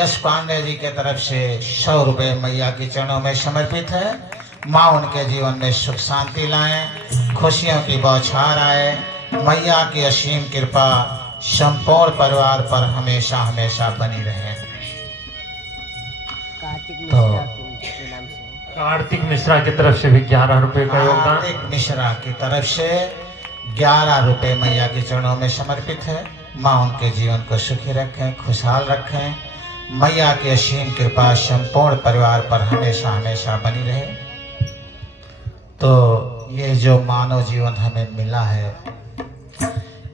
यश पांडे जी के तरफ से 100 रुपये मैया के चरणों में समर्पित है। माँ उनके जीवन में सुख शांति लाएं, खुशियों की बौछार आए। मैया की असीम कृपा संपूर्ण परिवार पर हमेशा हमेशा बनी रहे। कार्तिक मिश्रा की तरफ से भी 11 रुपए का योगदान। कार्तिक मिश्रा की तरफ से 11 रुपये मैया के चरणों में समर्पित है। माँ उनके जीवन को सुखी रखें, खुशहाल रखें। मैया की असीम कृपा संपूर्ण परिवार पर हमेशा हमेशा बनी रहे। तो ये जो मानव जीवन हमें मिला है,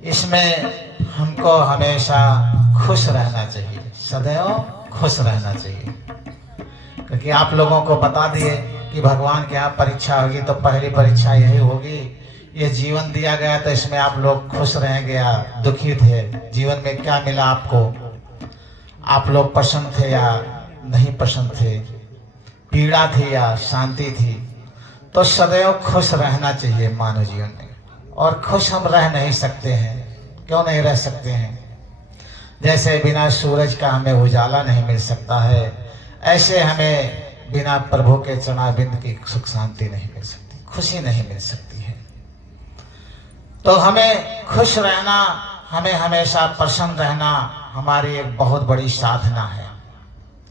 इसमें हमको हमेशा खुश रहना चाहिए, सदैव खुश रहना चाहिए। क्योंकि आप लोगों को बता दिए कि भगवान के यहाँ परीक्षा होगी तो पहली परीक्षा यही होगी। ये जीवन दिया गया तो इसमें आप लोग खुश रहेंगे या दुखी थे, जीवन में क्या मिला आपको, आप लोग पसंद थे या नहीं पसंद थे, पीड़ा थी या शांति थी। तो सदैव खुश रहना चाहिए मानव जीवन में। और खुश हम रह नहीं सकते हैं। क्यों नहीं रह सकते हैं? जैसे बिना सूरज का हमें उजाला नहीं मिल सकता है, ऐसे हमें बिना प्रभु के चरणारविंद की सुख शांति नहीं मिल सकती, खुशी नहीं मिल सकती है। तो हमें खुश रहना, हमें हमेशा प्रसन्न रहना हमारी एक बहुत बड़ी साधना है।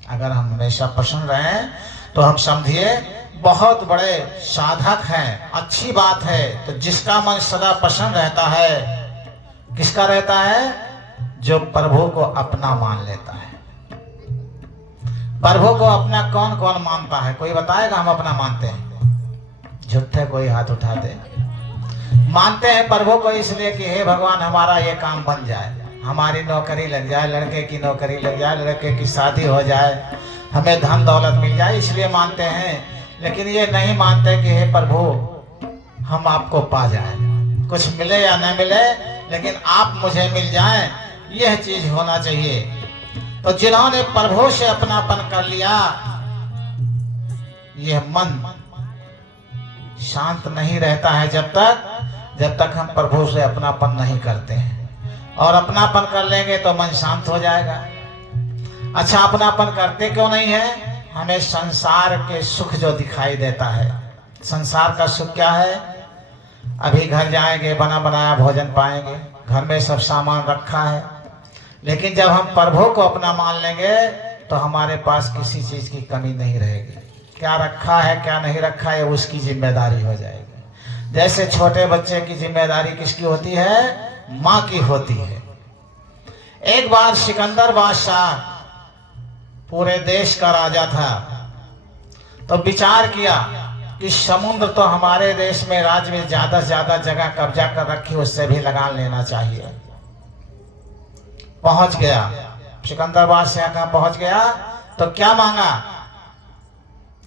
अगर हम हमेशा प्रसन्न रहें तो हम समझिए बहुत बड़े साधक हैं। अच्छी बात है। तो जिसका मन सदा प्रसन्न रहता है, किसका रहता है? जो प्रभु को अपना मान लेता है। प्रभु को अपना कौन कौन मानता है? कोई बताएगा? हम अपना मानते हैं? झूठे कोई हाथ उठा दे। मानते हैं प्रभु को इसलिए कि हे भगवान हमारा ये काम बन जाए, हमारी नौकरी लग जाए, लड़के की नौकरी लग जाए, लड़के की शादी हो जाए, हमें धन दौलत मिल जाए, इसलिए मानते हैं। लेकिन ये नहीं मानते कि हे प्रभु हम आपको पा जाए, कुछ मिले या न मिले लेकिन आप मुझे मिल जाएं, यह चीज होना चाहिए। तो जिन्होंने प्रभु से अपनापन कर लिया, यह मन शांत नहीं रहता है जब तक हम प्रभु से अपनापन नहीं करते हैं। और अपनापन कर लेंगे तो मन शांत हो जाएगा। अच्छा, अपनापन करते क्यों नहीं है? हमें संसार के सुख जो दिखाई देता है। संसार का सुख क्या है? अभी घर जाएंगे, बना बनाया भोजन पाएंगे, घर में सब सामान रखा है। लेकिन जब हम प्रभु को अपना मान लेंगे तो हमारे पास किसी चीज की कमी नहीं रहेगी। क्या रखा है क्या नहीं रखा है उसकी जिम्मेदारी हो जाएगी। जैसे छोटे बच्चे की जिम्मेदारी किसकी होती है? माँ की होती है। एक बार सिकंदर बादशाह पूरे देश का राजा था, तो विचार किया कि समुद्र तो हमारे देश में राज्य में ज्यादा से ज्यादा जगह कब्जा कर रखी, उससे भी लगान लेना चाहिए। पहुंच गया सिकंदर बादशाह, कहाँ पहुंच गया तो क्या मांगा?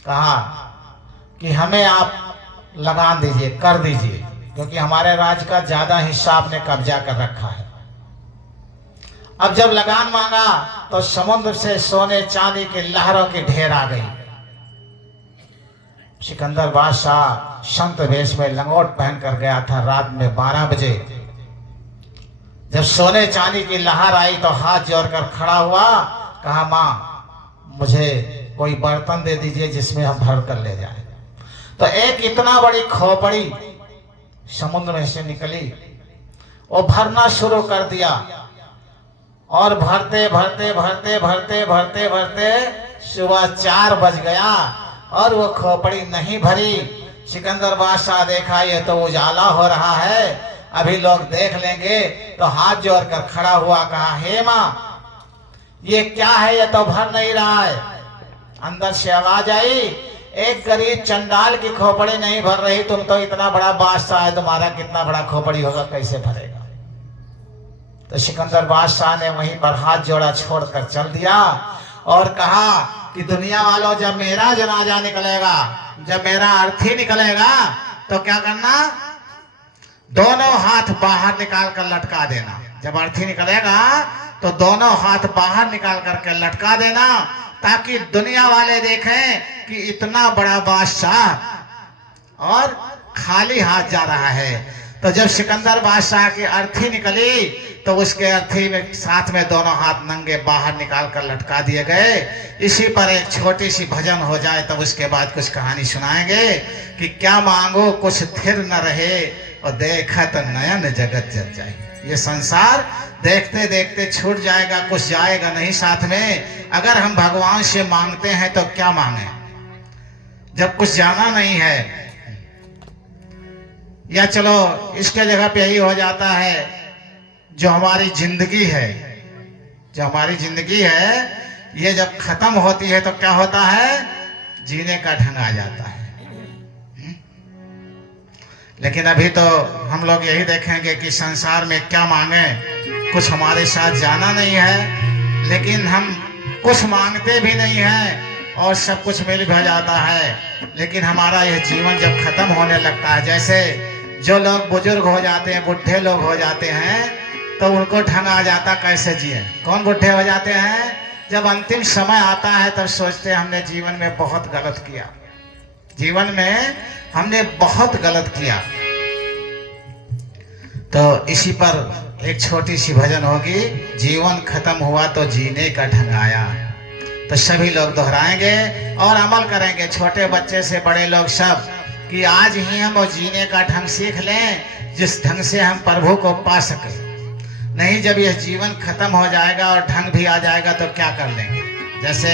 कहा कि हमें आप लगान दीजिए, कर दीजिए, क्योंकि हमारे राज्य का ज्यादा हिस्सा आपने कब्जा कर रखा है। अब जब लगान मांगा तो समुद्र से सोने चांदी की लहरों की ढेर आ गई। सिकंदर बादशाह संत वेश में लंगोट पहन कर गया था। रात में 12 बजे जब सोने चांदी की लहर आई तो हाथ जोड़कर खड़ा हुआ, कहा माँ मुझे कोई बर्तन दे दीजिए जिसमें हम भर कर ले जाएं। तो एक इतना बड़ी खोपड़ी समुद्र में से निकली, वो भरना शुरू कर दिया। और भरते भरते भरते भरते भरते भरते सुबह 4 बज गया और वो खोपड़ी नहीं भरी। सिकंदर बादशाह देखा ये तो उजाला हो रहा है, अभी लोग देख लेंगे, तो हाथ जोड़कर खड़ा हुआ, कहा हे माँ ये क्या है, ये तो भर नहीं रहा है। अंदर से आवाज आई, एक गरीब चंडाल की खोपड़ी नहीं भर रही, तुम तो इतना बड़ा बादशाह है, तुम्हारा कितना बड़ा खोपड़ी होगा, कैसे भरेगा? तो सिकंदर बादशाह ने वहीं पर हाथ जोड़ा छोड़कर चल दिया और कहा कि दुनिया वालों जब मेरा जनाजा निकलेगा, जब मेरा अर्थी निकलेगा तो क्या करना? दोनों हाथ बाहर निकाल कर लटका देना। जब अर्थी निकलेगा तो दोनों हाथ बाहर निकाल करके लटका देना, ताकि दुनिया वाले देखें कि इतना बड़ा बादशाह और खाली हाथ जा रहा है। तो जब सिकंदर बादशाह की अर्थी निकली तो उसके अर्थी में साथ में दोनों हाथ नंगे बाहर निकाल कर लटका दिए गए। इसी पर एक छोटी सी भजन हो जाए तब उसके बाद कुछ कहानी सुनाएंगे कि क्या मांगो कुछ स्थिर न रहे और देखा तो नयन जगत जल जाए। ये संसार देखते देखते छूट जाएगा, कुछ जाएगा नहीं साथ में। अगर हम भगवान से मांगते हैं तो क्या मांगे जब कुछ जाना नहीं है। या चलो इसके जगह पे यही हो जाता है, जो हमारी जिंदगी है, जो हमारी जिंदगी है ये जब खत्म होती है तो क्या होता है, जीने का ढंग आ जाता है। लेकिन अभी तो हम लोग यही देखेंगे कि संसार में क्या मांगे, कुछ हमारे साथ जाना नहीं है, लेकिन हम कुछ मांगते भी नहीं हैं और सब कुछ मिल भी जाता है। लेकिन हमारा यह जीवन जब खत्म होने लगता है, जैसे जो लोग बुजुर्ग हो जाते हैं, बुढ़े लोग हो जाते हैं, तो उनको ढंग आ जाता कैसे जिए। कौन बुढ़े हो जाते हैं, जब अंतिम समय आता है तब सोचते हैं हमने जीवन में बहुत गलत किया, जीवन में हमने बहुत गलत किया। तो इसी पर एक छोटी सी भजन होगी, जीवन खत्म हुआ तो जीने का ढंग आया। तो सभी लोग दोहराएंगे और अमल करेंगे, छोटे बच्चे से बड़े लोग सब, कि आज ही हम जीने का ढंग सीख लें जिस ढंग से हम प्रभु को पा सके। नहीं, जब यह जीवन खत्म हो जाएगा और ढंग भी आ जाएगा तो क्या कर लेंगे। जैसे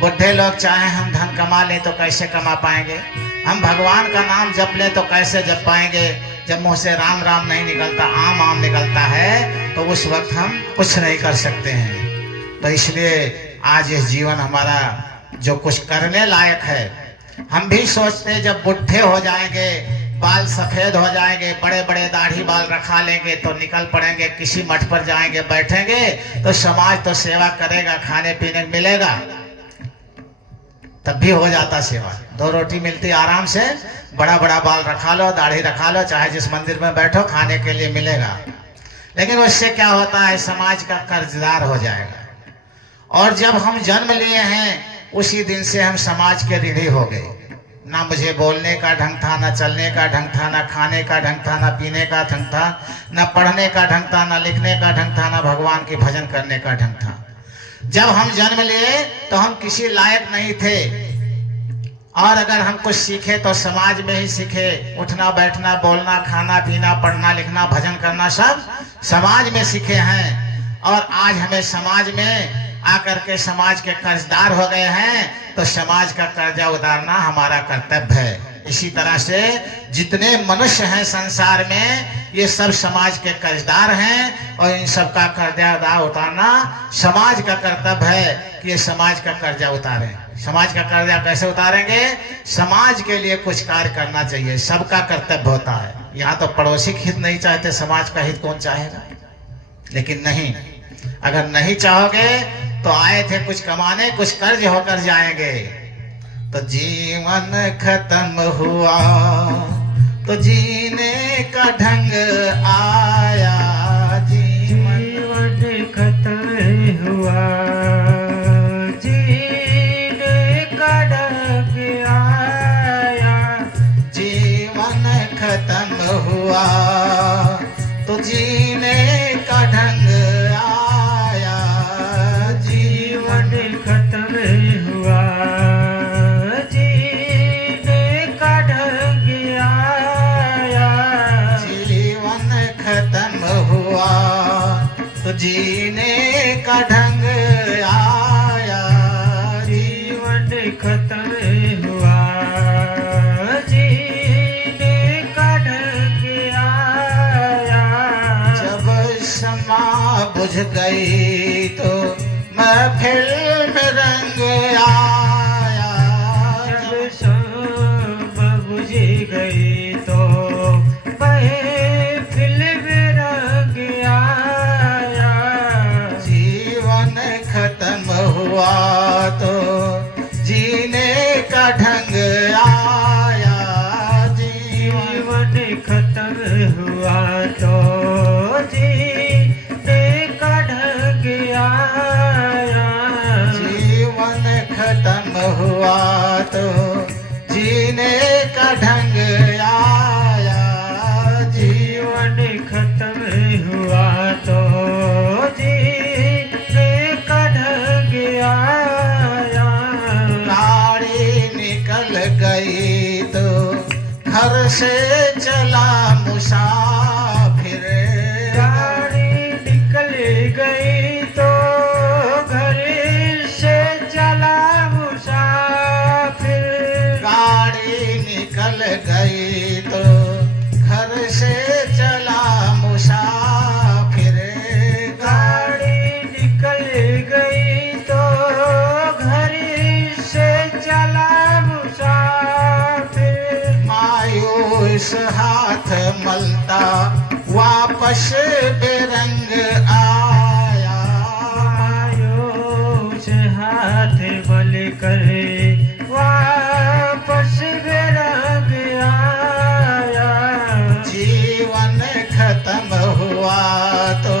बुढ़े लोग चाहे हम धन कमा लें तो कैसे कमा पाएंगे, हम भगवान का नाम जप लें तो कैसे जप पाएंगे। जब मुंह से राम राम नहीं निकलता, आम आम निकलता है, तो उस वक्त हम कुछ नहीं कर सकते हैं। तो इसलिए आज यह जीवन हमारा जो कुछ करने लायक है, हम भी सोचते जब बुढ़े हो जाएंगे, बाल सफेद हो जाएंगे, बड़े बड़े दाढ़ी बाल रखा लेंगे तो निकल पड़ेंगे, किसी मठ पर जाएंगे, बैठेंगे तो समाज तो सेवा करेगा, खाने पीने मिलेगा, तब भी हो जाता सेवा। 2 रोटी मिलती आराम से, बड़ा बड़ा बाल रखा लो, दाढ़ी रखा लो, चाहे जिस मंदिर में बैठो खाने के लिए मिलेगा। लेकिन उससे क्या होता है, समाज का कर्जदार हो जाएगा। और जब हम जन्म लिए हैं उसी दिन से हम समाज के ऋणी हो गए। ना मुझे बोलने का ढंग था, ना चलने का ढंग था, ना खाने का ढंग था, ना पीने का ढंग था, ना पढ़ने का ढंग था, ना लिखने का ढंग था, ना भगवान के भजन करने का ढंग था। जब हम जन्म लिए तो हम किसी लायक नहीं थे, और अगर हम कुछ सीखे तो समाज में ही सीखे। उठना बैठना, बोलना, खाना पीना, पढ़ना लिखना, भजन करना सब समाज में सीखे हैं। और आज हमें समाज में आकर के समाज के कर्जदार हो गए हैं, तो समाज का कर्जा उतारना हमारा कर्तव्य है। इसी तरह से जितने मनुष्य हैं संसार में, ये सब समाज के कर्जदार हैं, और इन सब का कर्जा उतारना समाज का कर्तव्य है कि ये समाज का कर्जा उतारें। समाज का कर्जा कैसे उतारेंगे, समाज के लिए कुछ कार्य करना चाहिए, सबका कर्तव्य होता है। यहाँ तो पड़ोसी हित नहीं चाहते, समाज का हित कौन चाहेगा। लेकिन नहीं, अगर नहीं चाहोगे तो आए थे कुछ कमाने, कुछ कर्ज होकर जाएंगे। तो जीवन खत्म हुआ तो जीने का ढंग आया, जीवन खत्म हुआ जीने का ढंग आया, जीवन खत्म हुआ तो जीने का ढंग आया, जीवन खत्म हुआ जीने का ढंग आया, जीवन खत्म हुआ तो जीने का ढंग आया, जीवन खत्म हुआ जीने का ढंग आया। जब क्षमा बुझ गई तो महफिल में रंग आया, जब क्षमा बुझ गई तो महफिल में रंग आया, जीवन खत्म हुआ तो जीने का ढंग आया, जीवन खत्म हुआ तो जीने का ढंग आया, जीवन खत्म गई तो घर से चला मुसाफिर। गाड़ी निकल गई तो घर से चला मुसाफिर। गाड़ी निकल गई तो घर से चला मुसाफिर। गाड़ी निकल गई तो घर से चला मुसाफिर। मायूस हाथ मलता वापस बेरंग आया। मायूस हाथ बल कर वापस बेरंग आया। जीवन खत्म हुआ तो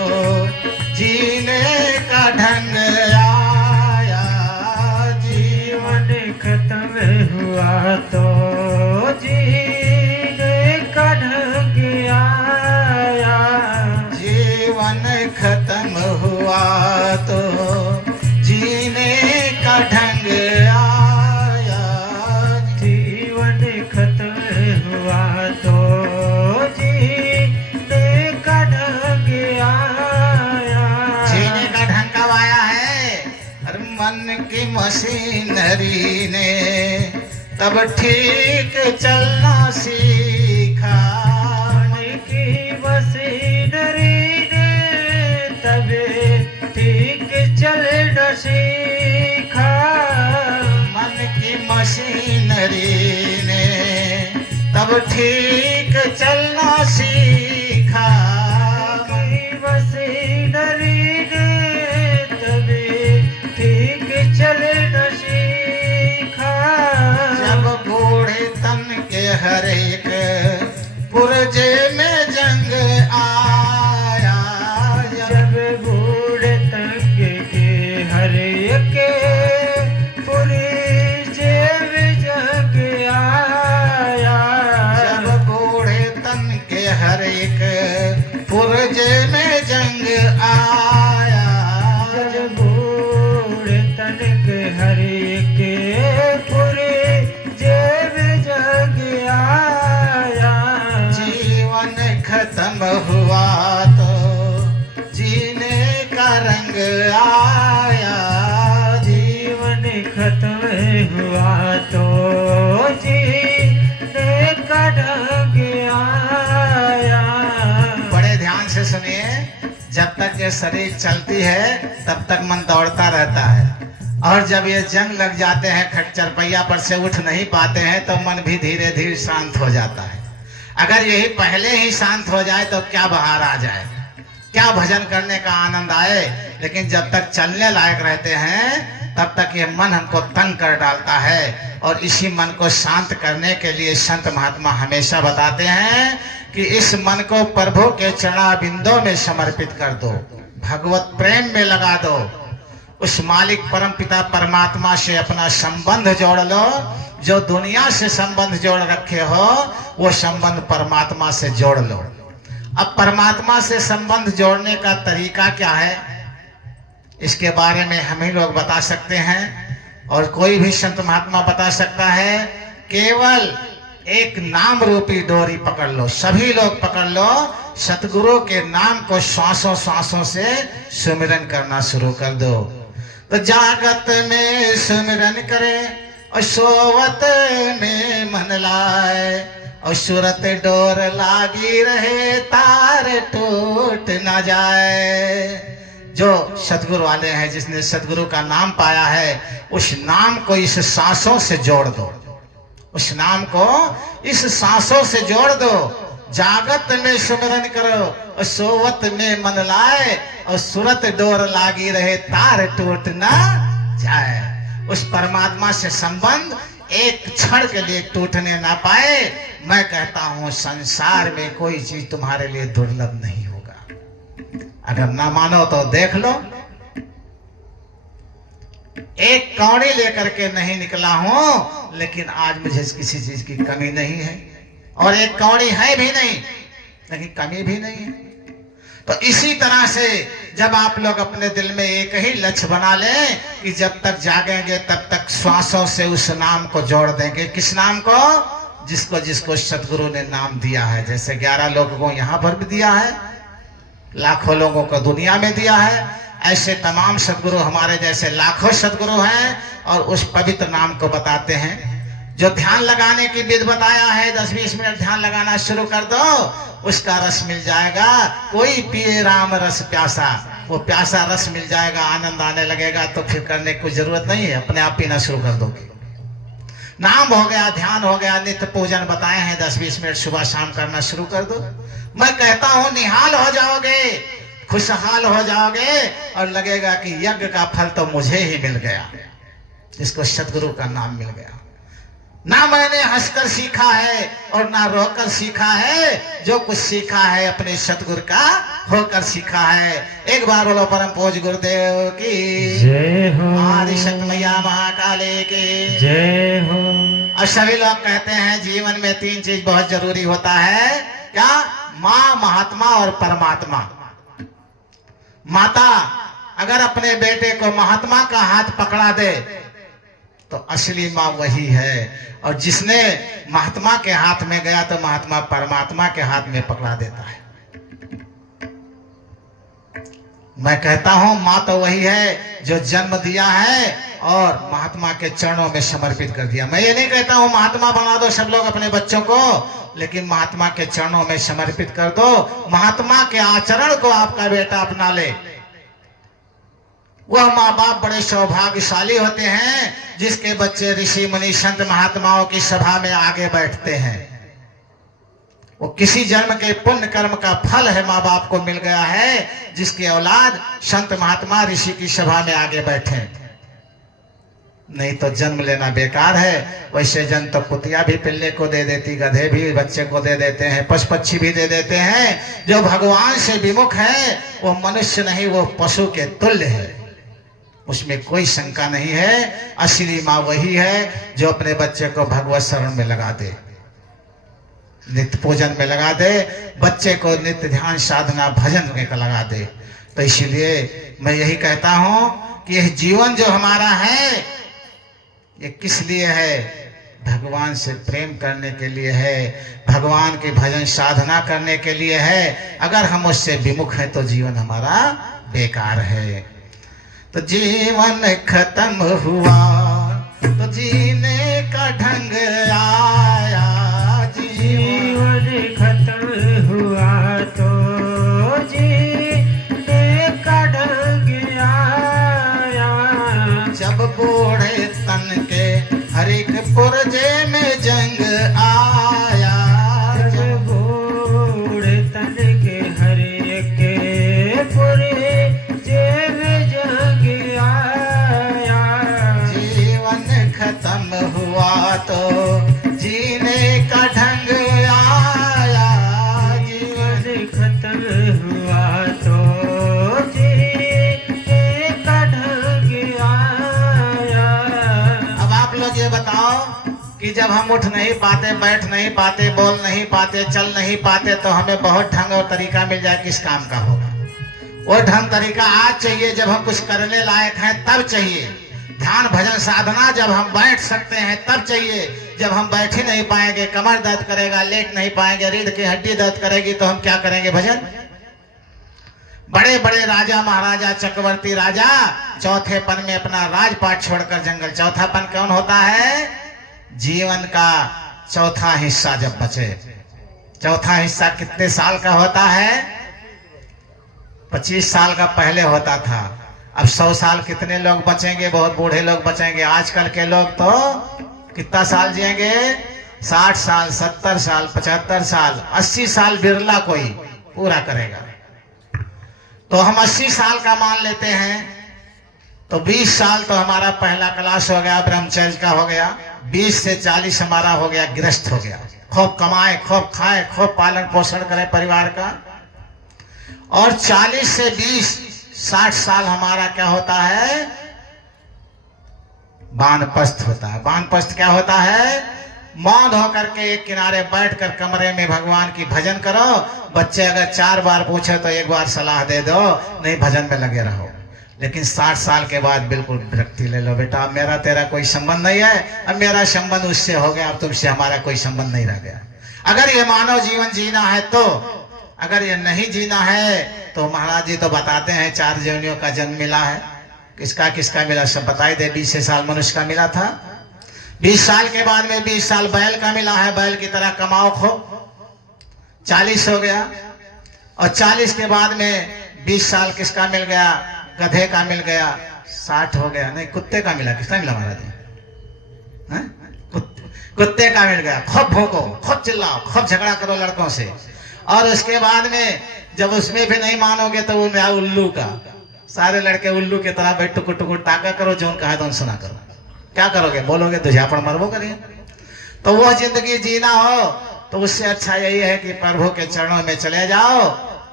जीने का ढंग आया। जीवन खत्म हुआ तो जीने का ढंग आया। जीवन खत्म हुआ तो जीने का ढंग आया। जीवन खत्म हुआ तो जीने का ढंग आया। जीने का ढंग कब आया है? अरे मन की मशीनरी ने तब ठीक चलना सीखा। मन की मशीनरी ने तबे ठीक चलना सीखा। मन की मशीनरी ने तब ठीक चलना सीखा। मशीनरी ने तबे ठीक चलना सीखा। जब बूढ़े तन के हर एक पुरजे में जंग आया। जब बूढ़े तंग के हर एक पुरजे में जंग आया। जब बूढ़े तन के हर एक पुरजे में जंग आया। जब बूढ़े तन के हर एक पुरजे में जंग आया। जीवन खत्म हुआ तो जीने का रंग आया। जीवन खत्म हुआ तो जीने का ढंग आया। बड़े ध्यान से सुनिए, जब तक ये शरीर चलती है तब तक मन दौड़ता रहता है, और जब ये जंग लग जाते हैं, खच्चर पहिया पर से उठ नहीं पाते हैं, तो मन भी धीरे धीरे शांत हो जाता है। अगर यही पहले ही शांत हो जाए तो क्या बहार आ जाए, क्या भजन करने का आनंद आए। लेकिन जब तक चलने लायक रहते हैं तब तक ये मन हमको तंग कर डालता है, और इसी मन को शांत करने के लिए संत महात्मा हमेशा बताते हैं कि इस मन को प्रभु के चरणाबिंदों में समर्पित कर दो, भगवत प्रेम में लगा दो, उस मालिक परम पिता परमात्मा से अपना संबंध जोड़ लो। जो दुनिया से संबंध जोड़ रखे हो वो संबंध परमात्मा से जोड़ लो। अब परमात्मा से संबंध जोड़ने का तरीका क्या है, इसके बारे में हम ही लोग बता सकते हैं, और कोई भी संत महात्मा बता सकता है। केवल एक नाम रूपी डोरी पकड़ लो, सभी लोग पकड़ लो, सतगुरु के नाम को श्वासों श्वासों से सुमिरन करना शुरू कर दो। तो जागत में सुमिरन करे और सोवत में मन लाए, और सूरत डोर लागी रहे तार टूट ना जाए। जो सतगुरु वाले हैं, जिसने सतगुरु का नाम पाया है, उस नाम को इस सांसों से जोड़ दो, उस नाम को इस सांसों से जोड़ दो। जागत में सुमिरन करो और सोवत में मन लाए, और सूरत डोर लागी रहे तार टूट ना जाए। उस परमात्मा से संबंध एक क्षण के लिए टूटने ना पाए। मैं कहता हूं संसार में कोई चीज तुम्हारे लिए दुर्लभ नहीं होगा। अगर ना मानो तो देख लो, एक कौड़ी लेकर के नहीं निकला हूं, लेकिन आज मुझे किसी चीज की कमी नहीं है, और एक कौड़ी है भी नहीं, लेकिन कमी भी नहीं है। तो इसी तरह से जब आप लोग अपने दिल में एक ही लक्ष्य बना लें कि जब तक जागेंगे तब तक श्वासों से उस नाम को जोड़ देंगे। किस नाम को? जिसको जिसको सतगुरु ने नाम दिया है। जैसे 11 लोगों को यहाँ पर भी दिया है, लाखों लोगों को दुनिया में दिया है, ऐसे तमाम सतगुरु हमारे जैसे लाखों सतगुरु हैं और उस पवित्र नाम को बताते हैं। जो ध्यान लगाने की विधि बताया है, 10-20 मिनट ध्यान लगाना शुरू कर दो, उसका रस मिल जाएगा। कोई पिए राम रस प्यासा, वो प्यासा रस मिल जाएगा, आनंद आने लगेगा। तो फिर करने की जरूरत नहीं है, अपने आप पीना शुरू कर दोगे। नाम हो गया, ध्यान हो गया, नित्य पूजन बताए हैं, 10-20 मिनट सुबह शाम करना शुरू कर दो। मैं कहता हूं निहाल हो जाओगे, खुशहाल हो जाओगे और लगेगा कि यज्ञ का फल तो मुझे ही मिल गया, जिसको सतगुरु का नाम मिल गया। ना मैंने हंसकर सीखा है और ना रोकर सीखा है, जो कुछ सीखा है अपने सतगुरु का होकर सीखा है। एक बार बोलो परम पूज्य गुरुदेव की जय हो, आदि शक्ति मैया महाकाली की जय हो। और सभी लोग कहते हैं जीवन में 3 चीज बहुत जरूरी होता है। क्या? माँ, महात्मा और परमात्मा। माता अगर अपने बेटे को महात्मा का हाथ पकड़ा दे तो असली माँ वही है, और जिसने महात्मा के हाथ में गया तो महात्मा परमात्मा के हाथ में पकड़ा देता है। मैं कहता हूं माँ तो वही है जो जन्म दिया है और महात्मा के चरणों में समर्पित कर दिया। मैं ये नहीं कहता हूं महात्मा बना दो सब लोग अपने बच्चों को, लेकिन महात्मा के चरणों में समर्पित कर दो। महात्मा के आचरण को आपका बेटा अपना ले। वह माँ बाप बड़े सौभाग्यशाली होते हैं जिसके बच्चे ऋषि मुनि संत महात्माओं की सभा में आगे बैठते हैं। वो किसी जन्म के पुण्य कर्म का फल है, माँ बाप को मिल गया है, जिसकी औलाद संत महात्मा ऋषि की सभा में आगे बैठे। नहीं तो जन्म लेना बेकार है। वैसे जन्म तो कुतिया भी पिल्ले को दे देती, गधे भी बच्चे को दे देते हैं, पशु पक्षी भी दे देते हैं। जो भगवान से विमुख है वो मनुष्य नहीं, वो पशु के तुल्य है, उसमें कोई शंका नहीं है। असली माँ वही है जो अपने बच्चे को भगवत शरण में लगा दे, नित्य पूजन में लगा दे, बच्चे को नित्य ध्यान साधना भजन में लगा दे। तो इसीलिए मैं यही कहता हूं कि यह जीवन जो हमारा है ये किस लिए है? भगवान से प्रेम करने के लिए है, भगवान की भजन साधना करने के लिए है। अगर हम उससे विमुख हैं तो जीवन हमारा बेकार है। तो जीवन खत्म हुआ तो जीने का ढंग आया, जीवन खत्म हुआ तो जीने का ढंग आया। जब बूढ़े तन के हर एक पुरजे में जंग आया, जब बूढ़े तन के हर एक पुरजे में जंग आया। जीवन खत्म हुआ तो जीने का ढंग आया, जीवन खत्म हुआ तो जीने का ढंग आया। अब आप लोग ये बताओ कि जब हम उठ नहीं पाते, बैठ नहीं पाते, बोल नहीं पाते, चल नहीं पाते, तो हमें बहुत ढंग और तरीका मिल जाए, किस काम का होगा? वो ढंग तरीका आज चाहिए जब हम कुछ करने लायक हैं, तब चाहिए। ध्यान भजन साधना जब हम बैठ सकते हैं तब चाहिए। जब हम बैठ ही नहीं पाएंगे, कमर दर्द करेगा, लेट नहीं पाएंगे, रीढ़ की हड्डी दर्द करेगी, तो हम क्या करेंगे भजन? बड़े बड़े राजा महाराजा चक्रवर्ती राजा चौथेपन में अपना राजपाट छोड़कर जंगल, चौथापन कौन होता है? जीवन का चौथा हिस्सा जब बचे। चौथा हिस्सा कितने साल का होता है? 25 साल का पहले होता था। अब 100 साल कितने लोग बचेंगे? बहुत बूढ़े लोग बचेंगे। आजकल के लोग तो कितना साल जिएंगे? 60 साल, 70 साल, 75 साल, 80 साल बिरला कोई पूरा करेगा। तो हम 80 साल का मान लेते हैं, तो 20 साल तो हमारा पहला क्लास हो गया, ब्रह्मचर्य का हो गया। 20 से 40 हमारा हो गया गृहस्थ हो गया। खूब कमाए, खूब खाए, खूब पालन पोषण करें परिवार का। और 40 से 20 60 साल हमारा क्या होता है? वानप्रस्थ होता है। वानप्रस्थ क्या होता है? मौन होकर के एक किनारे बैठकर कमरे में भगवान की भजन करो। बच्चे अगर 4 बार पूछे तो 1 बार सलाह दे दो, नहीं भजन में लगे रहो। लेकिन 60 साल के बाद बिल्कुल विरक्ति ले लो, बेटा अब मेरा तेरा कोई संबंध नहीं है, अब मेरा संबंध उससे हो गया, अब तुमसे हमारा कोई संबंध नहीं रह गया। अगर ये मानव जीवन जीना है तो, अगर ये नहीं जीना है तो महाराज जी तो बताते हैं 4 जीवनियों का जन्म मिला है। किसका किसका मिला सब बताई दे। 20 साल मनुष्य का मिला था, 20 साल के बाद में 20 साल बैल का मिला है, बैल की तरह कमाओ खो, 40 हो गया। और 40 के बाद में 20 साल किसका मिल गया, गधे का मिल गया, 60 हो गया। नहीं कुत्ते का मिला, किसका मिला महाराज जी, कुत्ते का मिल गया। खूब भौंको, खूब चिल्लाओ, खूब झगड़ा करो लड़कों से। और उसके बाद में जब उसमें भी नहीं मानोगे तो वो मिला उल्लू का, सारे लड़के उल्लू की तरह बैठ टुकुर टुकुर ताका करो, जो कहा तो सुना करो। क्या करोगे, बोलोगे तो झापड़ मरबो करेंगे। तो वो जिंदगी जीना हो तो उससे अच्छा यही है कि प्रभु के चरणों में चले जाओ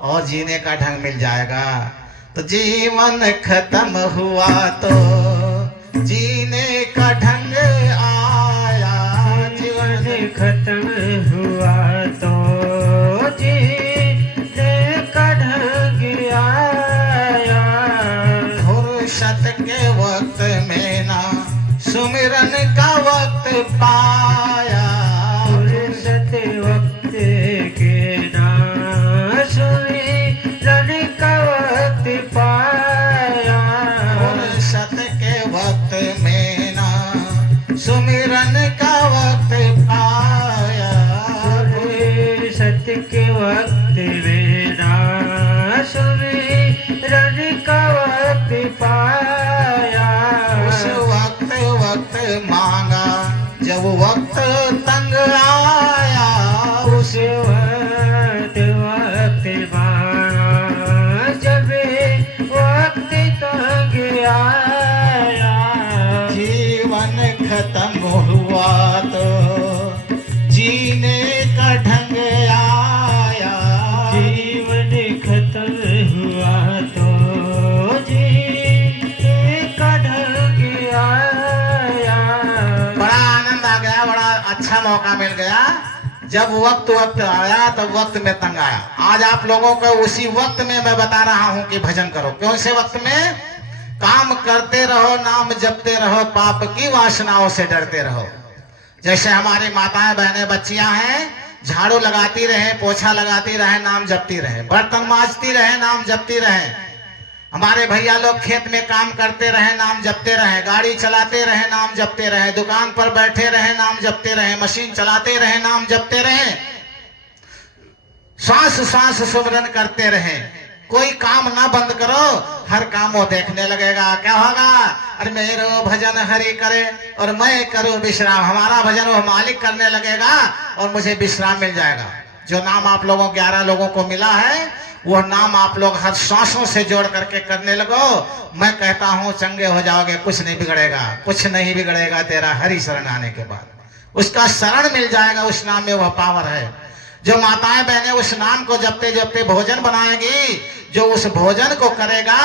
और जीने का ढंग मिल जाएगा। तो जीवन खत्म हुआ तो जीने का ढंग आया, जीवन खत्म हुआ तो जीने का ढंग आया। फुर्सत के वक्त में ना सुमिरन का वक्त पाया, फुर्सत वक्त के ना सुमिरन का वक्त पाया। फुर्सत के वक्त में ना सुमिरन का वक्त पाया, फुर्सत के वक्त में ना सुमिरन का वक्त पाया। उस वक्त मांगा जब वक्त तंग आया, उस वक्त मांगा जब वक्त तंग आया। जीवन खत्म हुआ तो जीने का ढंग आया, जीवन खत्म हुआ तो जीने का ढंग आया। बड़ा आनंद आ गया, बड़ा अच्छा मौका मिल गया। जब वक्त आया तो वक्त में तंग आया। आज आप लोगों को उसी वक्त में मैं बता रहा हूं कि भजन करो। क्यों से वक्त में काम करते रहो, नाम जपते रहो, पाप की वासनाओं से डरते रहो। जैसे हमारी माताएं बहनें बच्चियां हैं, झाड़ू लगाती रहे, पोछा लगाती रहे, नाम जपती रहे, बर्तन मांजती रहे, नाम जपती रहे। हमारे भैया लोग खेत में काम करते रहे, नाम जपते रहे, गाड़ी चलाते रहे, नाम जपते रहे, दुकान पर बैठे रहे, नाम जपते रहे, मशीन चलाते रहे, नाम जपते रहे, श्वास श्वास सुमिरन करते रहे। कोई काम ना बंद करो, हर काम वो देखने लगेगा। क्या होगा, अरे मेरो भजन हरि करे और मैं करूं विश्राम। हमारा भजन वो मालिक करने लगेगा और मुझे विश्राम मिल जाएगा। जो नाम आप लोगों 11 लोगों को मिला है, वो नाम आप लोग हर सांसों से जोड़ करके करने लगो। मैं कहता हूं चंगे हो जाओगे, कुछ नहीं बिगड़ेगा, कुछ नहीं बिगड़ेगा तेरा हरि शरण आने के बाद। उसका शरण मिल जाएगा, उस नाम में वह पावर है। जो माताएं बहनें उस नाम को जपते जपते भोजन बनाएगी, जो उस भोजन को करेगा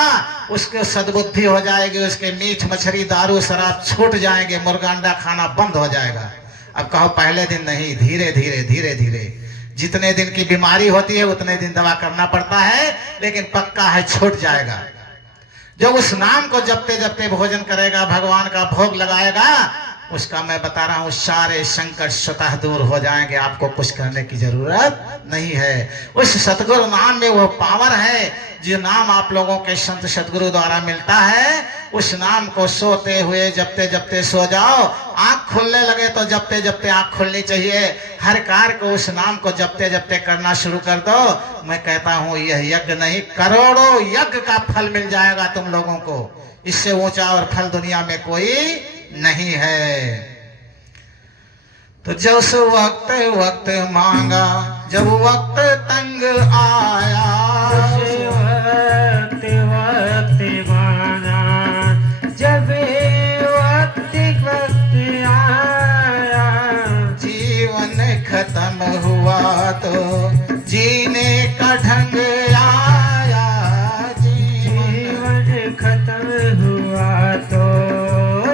उसके सद्बुद्धि हो जाएगी, उसके मीठ मछली दारू शराब छूट जाएंगे, मुर्गा अंडा खाना बंद हो जाएगा। अब कहो पहले दिन नहीं, धीरे धीरे धीरे धीरे। जितने दिन की बीमारी होती है उतने दिन दवा करना पड़ता है, लेकिन पक्का है छूट जाएगा। जो उस नाम को जपते जपते भोजन करेगा, भगवान का भोग लगाएगा, उसका मैं बता रहा हूं सारे संकट स्वतः दूर हो जाएंगे। आपको कुछ करने की जरूरत नहीं है। उस सतगुरु नाम में वो पावर है, जो नाम आप लोगों के संत सतगुरु द्वारा मिलता है। उस नाम को सोते हुए जपते जपते सो जाओ, आंख खुलने लगे तो जपते जपते आंख खुलनी चाहिए। हर कार्य को उस नाम को जपते जपते करना शुरू कर दो। मैं कहता हूं यह यज्ञ नहीं, करोड़ों यज्ञ का फल मिल जाएगा तुम लोगों को। इससे ऊंचा और फल दुनिया में कोई नहीं है। तो जब से वक्त मांगा, जब वक्त तंग आया, वक्त मांगा जब वक्त आया। जीवन खत्म हुआ तो जीने का ढंग आया, जीवन खत्म हुआ तो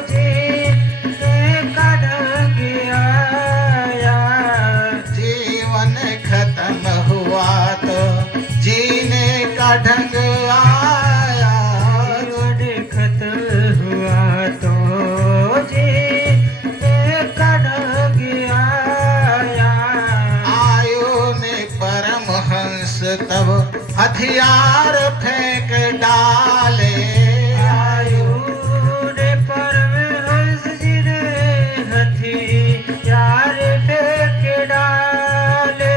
जीने का ढंग आया। हथियार फेंक डाले। आयु रे परमहंस जी रे हथियार फेंक डाले।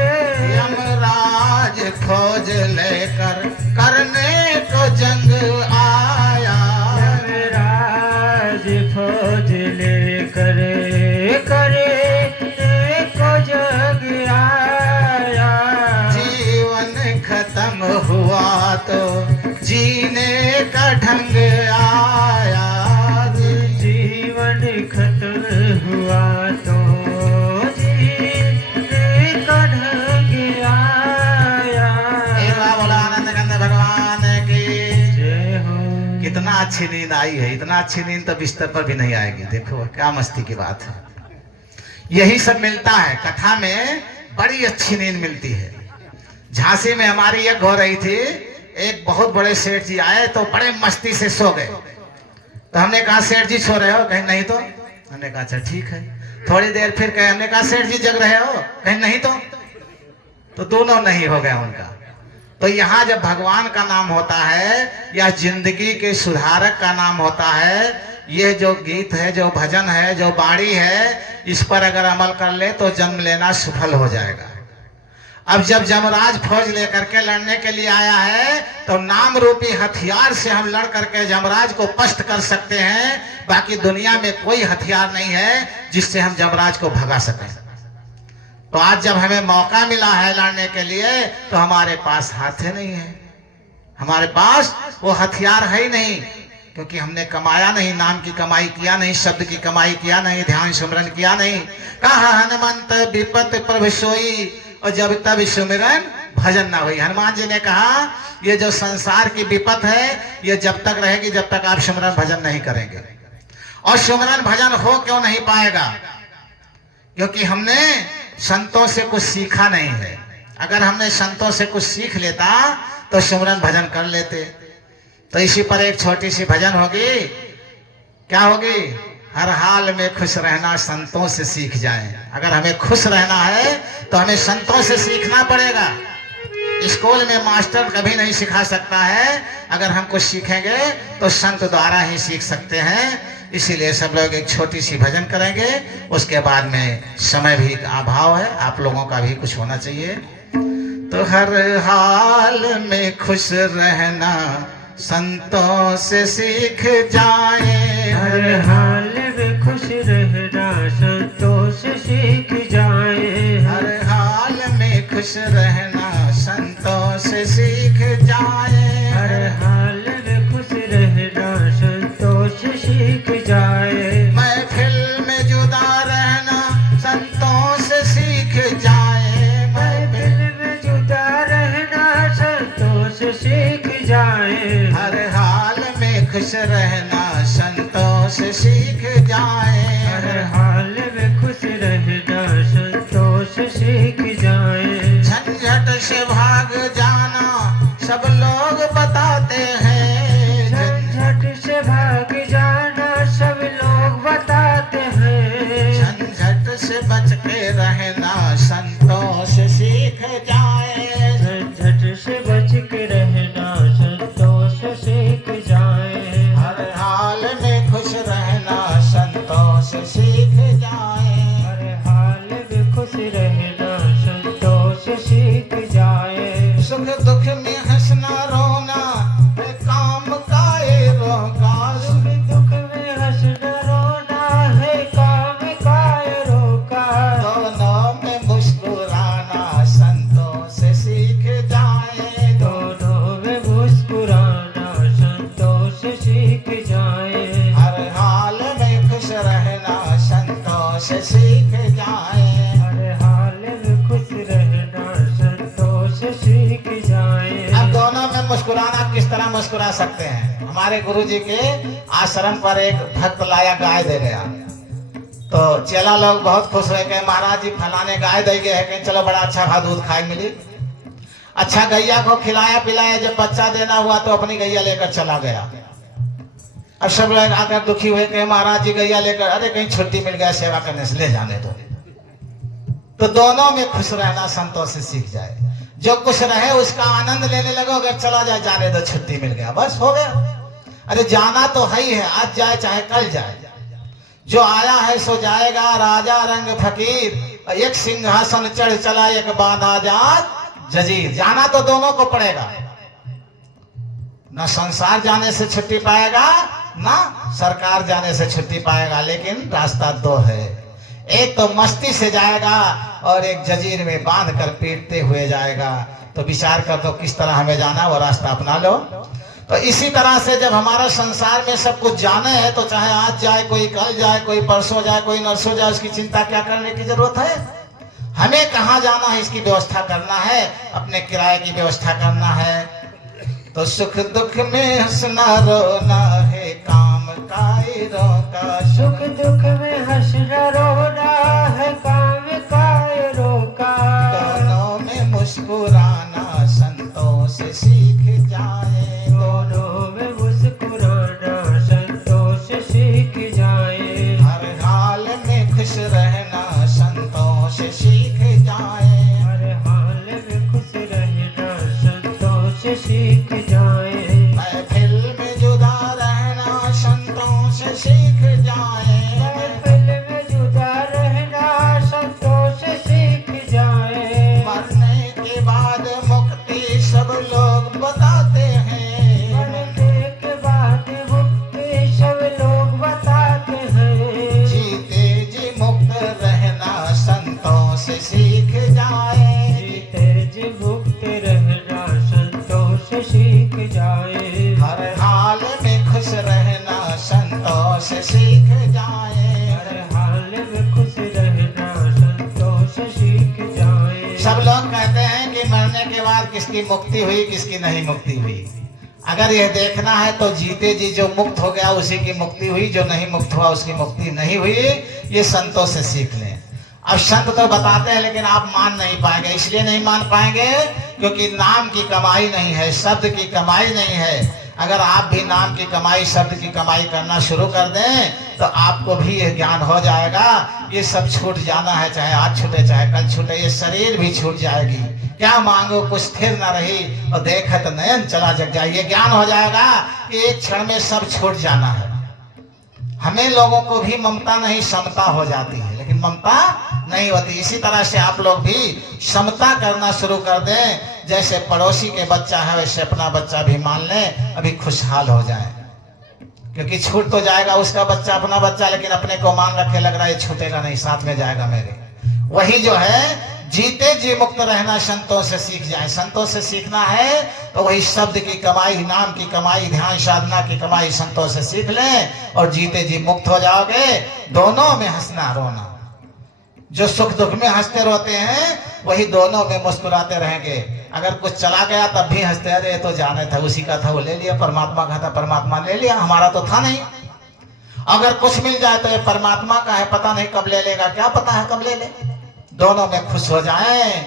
यमराज फौज लेकर करने को जंग आया। यमराज फौज लेकर करे को जग आया। जीवन खत्म हुआ तो जीने का ढंग आया। जीवन खत्म हुआ तो जीने का ढंग आया। बोला आनंद कंद भगवान की जय हो। कितना अच्छी नींद आई है। इतना अच्छी नींद तो बिस्तर पर भी नहीं आएगी। देखो क्या मस्ती की बात है। यही सब मिलता है कथा में, बड़ी अच्छी नींद मिलती है। झांसी में हमारी एक हो रही थी, एक बहुत बड़े सेठ जी आए तो बड़े मस्ती से सो गए। तो हमने कहा सेठ जी सो रहे हो? कहीं नहीं तो। हमने कहा अच्छा ठीक है। थोड़ी देर फिर कहे, हमने कहा सेठ जी जग रहे हो? कहीं नहीं तो दोनों नहीं हो गया उनका। तो यहाँ जब भगवान का नाम होता है या जिंदगी के सुधारक का नाम होता है, ये जो गीत है, जो भजन है, जो बाणी है, इस पर अगर अमल कर ले तो जन्म लेना सफल हो जाएगा। अब जब जमराज फौज लेकर के लड़ने के लिए आया है तो नाम रूपी हथियार से हम लड़ करके जमराज को पस्त कर सकते हैं। बाकी दुनिया में कोई हथियार नहीं है जिससे हम जमराज को भगा सकें। तो आज जब हमें मौका मिला है लड़ने के लिए तो हमारे पास हाथे नहीं है, हमारे पास वो हथियार है ही नहीं, क्योंकि हमने कमाया नहीं, नाम की कमाई किया नहीं, शब्द की कमाई किया नहीं, ध्यान सुमिरन किया नहीं। कहा हनुमंत विपत प्रभु सोई और जब तब सुमिरन भजन ना हुई। हनुमान जी ने कहा ये जो संसार की विपत है ये जब तक रहेगी जब तक आप सुमिरन भजन नहीं करेंगे। और सुमिरन भजन हो क्यों नहीं पाएगा? क्योंकि हमने संतों से कुछ सीखा नहीं है। अगर हमने संतों से कुछ सीख लेता तो सुमिरन भजन कर लेते। तो इसी पर एक छोटी सी भजन होगी। क्या होगी? हर हाल में खुश रहना संतों से सीख जाए। अगर हमें खुश रहना है तो हमें संतों से सीखना पड़ेगा। स्कूल में मास्टर कभी नहीं सिखा सकता है। अगर हम कुछ सीखेंगे तो संत द्वारा ही सीख सकते हैं। इसीलिए सब लोग एक छोटी सी भजन करेंगे, उसके बाद में समय भी अभाव है, आप लोगों का भी कुछ होना चाहिए। तो हर हाल में खुश रहना संतों से सीख जाए। हर हाल में खुश रहना संतों से सीख जाए। हर हाल में खुश रहना संतों से सीख जाए। हर हाल में खुश रहना संतों से सीख जाए। महफिल में जुदा रहना संतों से सीख जाए। महफिल में जुदा रहना संतों से सीख जाए। हर हाल में खुश रहना संतों से सीख जाए। हर हाल में खुश रहना संतों से सीख जाए। झंझट से भाग जाना सब लोग बताते हैं। झंझट से भाग जाना सब लोग बताते हैं। झंझट से बच के रहना संतों से सीख जाए। झंझट से बच के रहना संतों से सीख जाए। हर हाल में खुश रहना संतों से सीख जाए। हर हाल में खुश रहना संतों से सीख जाए। सुख दुख में हंसना रोना है काम का ये रोका। सुख दुख में हंसना रोना है काम का ये रोका। दोनों में मुस्कुराना संतों से सीख जाए। दोनों में मुस्कुराना संतों से सीख जाए। हर हाल में खुश रहना संतों से सीख जाए। हर हाल में खुश रहना संतों से सीख जाए। अब दोनों में मुस्कुराना किस तरह मुस्कुरा सकते हैं? हमारे गुरुजी के आश्रम पर एक भक्त लाया गाय दे गया तो चेला लोग बहुत खुश हुए कि महाराज जी फलाने गाय दे गए है, कि चलो बड़ा अच्छा भाव दूध खाए मिली। अच्छा गैया को खिलाया पिलाया, जब बच्चा देना हुआ तो अपनी गैया लेकर चला गया। अब सब लोग आकर दुखी हुए कि महाराज जी गैया लेकर, अरे कहीं छुट्टी मिल गया सेवा करने से, ले जाने दो। तो दोनों में खुश रहना संतों से सीख जाए। जो कुछ रहे उसका आनंद लेने लगो, अगर चला जाए जाने दो, छुट्टी मिल गया, बस हो गया। अरे जाना तो है ही है, आज जाए चाहे कल जाए, जो आया है सो जाएगा। राजा रंग फकीर, एक सिंहासन चढ़ चला, एक बांधा जात जजीर। जाना तो दोनों को पड़ेगा, ना संसार जाने से छुट्टी पाएगा ना सरकार जाने से छुट्टी पाएगा, लेकिन रास्ता दो है, एक तो मस्ती से जाएगा और एक जजीर में बांध कर पीटते हुए जाएगा। तो विचार कर दो किस तरह हमें जाना, वो रास्ता अपना लो। तो इसी तरह से जब हमारा संसार में सब कुछ जाने है, तो चाहे आज जाए कोई, कल जाए कोई, परसों जाए कोई, नरसों जाए, उसकी चिंता क्या करने की जरूरत है। हमें कहाँ जाना है इसकी व्यवस्था करना है, अपने किराए की व्यवस्था करना है। तो सुख दुख में हंसना रोना है, काम काए रोका। सुख दुख में हंसना रोना है, काम काए रोका। दोनों में मुस्कुराना संतों से सीख जाए, दोनों में मुस्कुराना संतों से सीख जाए। हर हाल में खुश रहना संतों से सीख जाए, हर हाल में खुश रहना संतों से सीख जाए। महफिल में जुदा रहना संतों से सीख जाए, महफिल में जुदा रहना संतों से सीख जाए। मरने के बाद मुक्ति सब लोग बताते हैं, मरने के बाद मुक्ति सब लोग बताते हैं। जीते जी मुक्त रहना संतों से सीख जाए, जीते जी मुक्त रहना संतों से सीख जाए। हर हाल में खुश रहना संतों से सीख जाए। हर हाल में खुश रहना संतों से सीख जाए। सब लोग कहते हैं कि मरने के बाद किसकी मुक्ति हुई किसकी नहीं मुक्ति हुई। अगर यह देखना है तो जीते जी जो मुक्त हो गया उसी की मुक्ति हुई, जो नहीं मुक्त हुआ उसकी मुक्ति नहीं हुई। ये संतों से सीख लें। अब संत तो बताते हैं लेकिन आप मान नहीं पाएंगे। इसलिए नहीं मान पाएंगे क्योंकि नाम की कमाई नहीं है, शब्द की कमाई नहीं है। अगर आप भी नाम की कमाई, शब्द की कमाई करना शुरू कर दें तो आपको भी यह ज्ञान हो जाएगा, ये सब छूट जाना है, चाहे आज छूटे चाहे कल छूटे। ये शरीर भी छूट जाएगी, क्या मांगो कुछ स्थिर न रही, और देखत नयन चला जग जाए। ये ज्ञान हो जाएगा कि एक क्षण में सब छूट जाना है। हमें लोगों को भी ममता नहीं, समता हो जाती है, लेकिन ममता नहीं होती। इसी तरह से आप लोग भी समता करना शुरू कर दें। जैसे पड़ोसी के बच्चा है वैसे अपना बच्चा भी मान लें, अभी खुशहाल हो जाए। क्योंकि छूट तो जाएगा उसका बच्चा, अपना बच्चा, लेकिन अपने को मान रखे, लग रहा है छूटेगा नहीं, साथ में जाएगा मेरे। वही जो है जीते जी मुक्त रहना संतों से सीख जाए। संतों से सीखना है तो वही शब्द की कमाई, नाम की कमाई, ध्यान साधना की कमाई संतों से सीख लें और जीते जी मुक्त हो जाओगे। दोनों में हंसना रोना, जो सुख दुख में हंसते रोते हैं वही दोनों में मुस्कुराते रहेंगे। अगर कुछ चला गया तब भी हंसते, अरे ये तो जाने था, उसी का था, वो ले लिया, परमात्मा का था, परमात्मा ले लिया, हमारा तो था नहीं। अगर कुछ मिल जाए तो ये परमात्मा का है, पता नहीं कब ले लेगा, क्या पता है कब ले ले। दोनों में खुश हो जाएं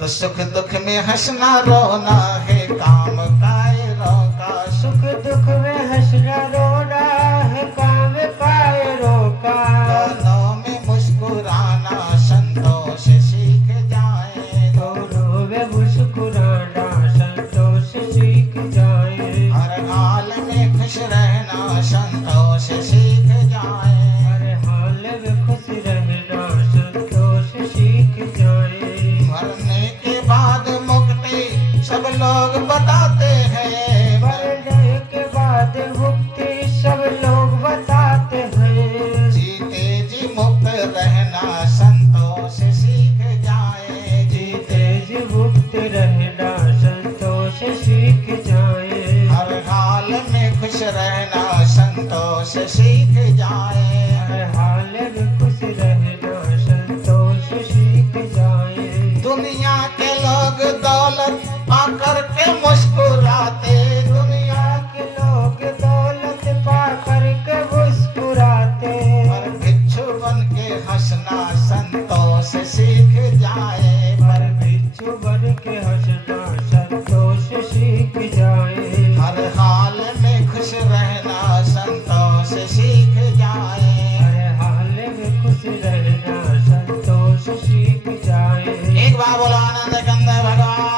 तो सुख दुख में हंसना रोना है, काम काए रोका। सुख दुख में हंसना रोना है, काम काए रोका। दोनों में मुस्कुराना संतों से सीख जाए, दोनों में मुस्कुराना संतों से सीख जाए। हर हाल में खुश रहना संतों से सीख जाए, हर हाल में खुश रहना संतों से सीख जाए। मरने के बाद मुक्ति सब लोग बताते हैं, मरने के बाद मुक्ति सब लोग बताते हैं। जीते जी मुक्त रहना संतों से सीख जाए, जीते जी मुक्त रहना संतों से सीख जाए। हर हाल में खुश रहना संतों से सीख जाए, हर हाल में खुश रहना संतों से सीख जाए। दुनिया के लोग दौलत पाकर के मुस्कुराते, दुनिया के लोग दौलत पाकर के मुस्कुराते। पर भिक्षु बन के हंसना संतों से सीख जाए, पर भिक्षु बन के हंसना संतों से सीख जाए। हर हाल में खुश रहना संतों से सीख जाए। हर हाल में खुश रहना संतों से सीख जाए। एक बार बोला आनंद कंद भगवान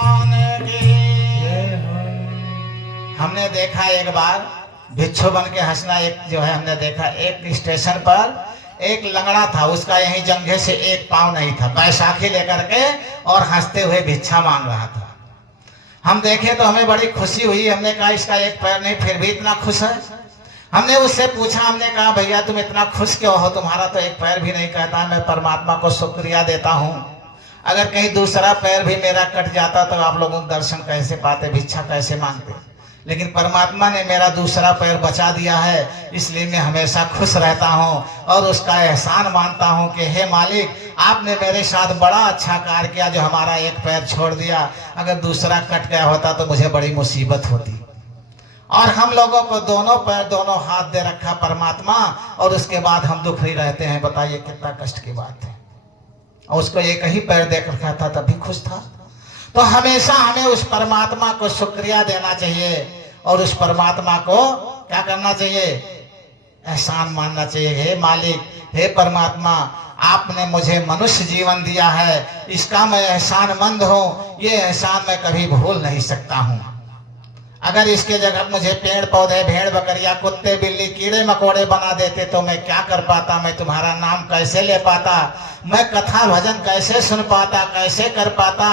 देखा एक बार भिक्षु बन के हंसना, एक जो है हमने देखा एक स्टेशन पर एक लंगड़ा था, उसका यही जंघे से एक पाँव नहीं था, बैसाखी लेकर के और हंसते हुए भिक्षा मांग रहा था। हम देखे तो हमें बड़ी खुशी हुई। हमने कहा इसका एक पैर नहीं फिर भी इतना खुश है। हमने उससे पूछा, हमने कहा भैया तुम इतना खुश क्यों हो, तुम्हारा तो एक पैर भी नहीं कहता। मैं परमात्मा को शुक्रिया देता हूँ, अगर कहीं दूसरा पैर भी मेरा कट जाता तो आप लोगों को दर्शन कैसे पाते, भिक्षा कैसे मांगते। लेकिन परमात्मा ने मेरा दूसरा पैर बचा दिया है, इसलिए मैं हमेशा खुश रहता हूँ और उसका एहसान मानता हूँ कि हे मालिक आपने मेरे साथ बड़ा अच्छा कार्य किया जो हमारा एक पैर छोड़ दिया। अगर दूसरा कट गया होता तो मुझे बड़ी मुसीबत होती। और हम लोगों को दोनों पैर दोनों हाथ दे रखा परमात्मा, और उसके बाद हम दुख ही रहते हैं। बताइए कितना कष्ट की बात है। और उसको एक ही पैर देकर रखा था तभी खुश था। तो हमेशा हमें उस परमात्मा को शुक्रिया देना चाहिए और उस परमात्मा को क्या करना चाहिए, एहसान मानना चाहिए। हे मालिक, हे परमात्मा, आपने मुझे मनुष्य जीवन दिया है, इसका मैं एहसानमंद हूँ, ये एहसान मैं कभी भूल नहीं सकता हूँ। अगर इसके जगह मुझे पेड़ पौधे भेड़ बकरिया कुत्ते बिल्ली कीड़े मकोड़े बना देते तो मैं क्या कर पाता, मैं तुम्हारा नाम कैसे ले पाता, मैं कथा भजन कैसे सुन पाता, कैसे कर पाता।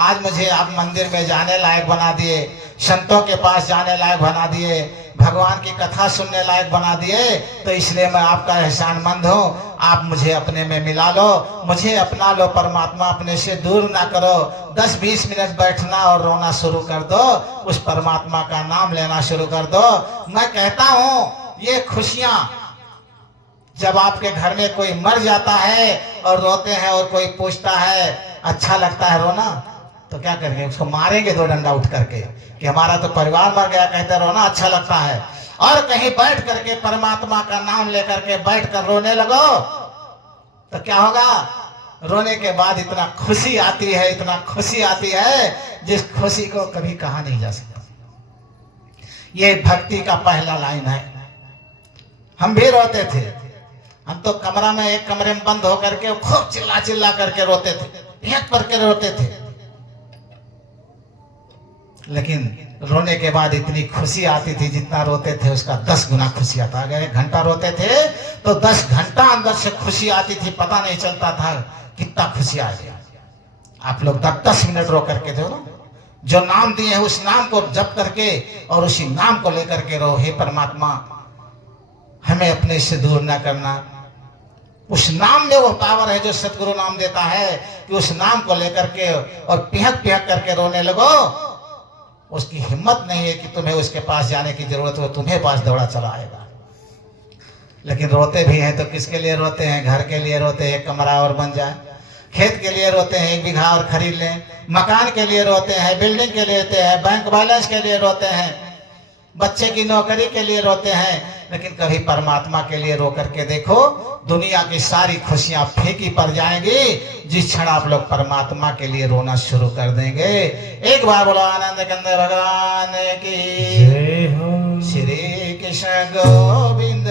आज मुझे आप मंदिर में जाने लायक बना दिए, संतों के पास जाने लायक बना दिए, भगवान की कथा सुनने लायक बना दिए, तो इसलिए मैं आपका एहसानमंद हूँ। आप मुझे अपने में मिला लो, मुझे अपना लो परमात्मा, अपने से दूर ना करो। 10-20 मिनट बैठना और रोना शुरू कर दो, उस परमात्मा का नाम लेना शुरू कर दो। मैं कहता हूँ ये खुशियाँ, जब आपके घर में कोई मर जाता है और रोते हैं और कोई पूछता है अच्छा लगता है रोना, तो क्या करेंगे, उसको मारेंगे 2 डंडा उठ करके कि हमारा तो परिवार मर गया, कहते रोना अच्छा लगता है। और कहीं बैठ करके परमात्मा का नाम लेकर के बैठ कर रोने लगो तो क्या होगा, रोने के बाद इतना खुशी आती है, इतना खुशी आती है जिस खुशी को कभी कहा नहीं जा सकता। ये भक्ति का पहला लाइन है। हम भी रोते थे, हम तो कमरा में एक कमरे में बंद होकर के खूब चिल्ला चिल्ला करके रोते थे, एक करके रोते थे, लेकिन रोने के बाद इतनी खुशी आती थी, जितना रोते थे उसका 10 गुना खुशी आता। अगर 1 घंटा रोते थे तो 10 घंटा अंदर से खुशी आती थी, पता नहीं चलता था कितना खुशी आ गया। आप लोग 10 मिनट रो करके दो ना, जो नाम दिए हैं उस नाम को जप करके और उसी नाम को लेकर के रो। हे परमात्मा, हमें अपने से दूर ना करना। उस नाम में वो पावर है जो सतगुरु नाम देता है कि उस नाम को लेकर के और पिहक पिहक करके रोने लगो। उसकी हिम्मत नहीं है कि तुम्हें उसके पास जाने की जरूरत हो, तुम्हें पास दौड़ा चला आएगा। लेकिन रोते भी हैं तो किसके लिए रोते हैं, घर के लिए रोते हैं, एक कमरा और बन जाए, खेत के लिए रोते हैं 1 बीघा और खरीद लें, मकान के लिए रोते हैं, बिल्डिंग के लिए रोते हैं, बैंक बैलेंस के लिए रोते हैं, बच्चे की नौकरी के लिए रोते हैं। लेकिन कभी परमात्मा के लिए रो करके देखो, दुनिया की सारी खुशियां फीकी पड़ जाएंगी जिस क्षण आप लोग परमात्मा के लिए रोना शुरू कर देंगे। एक बार बोलो आनंद कंद भगवान की जय हो। श्री कृष्ण गोविंद।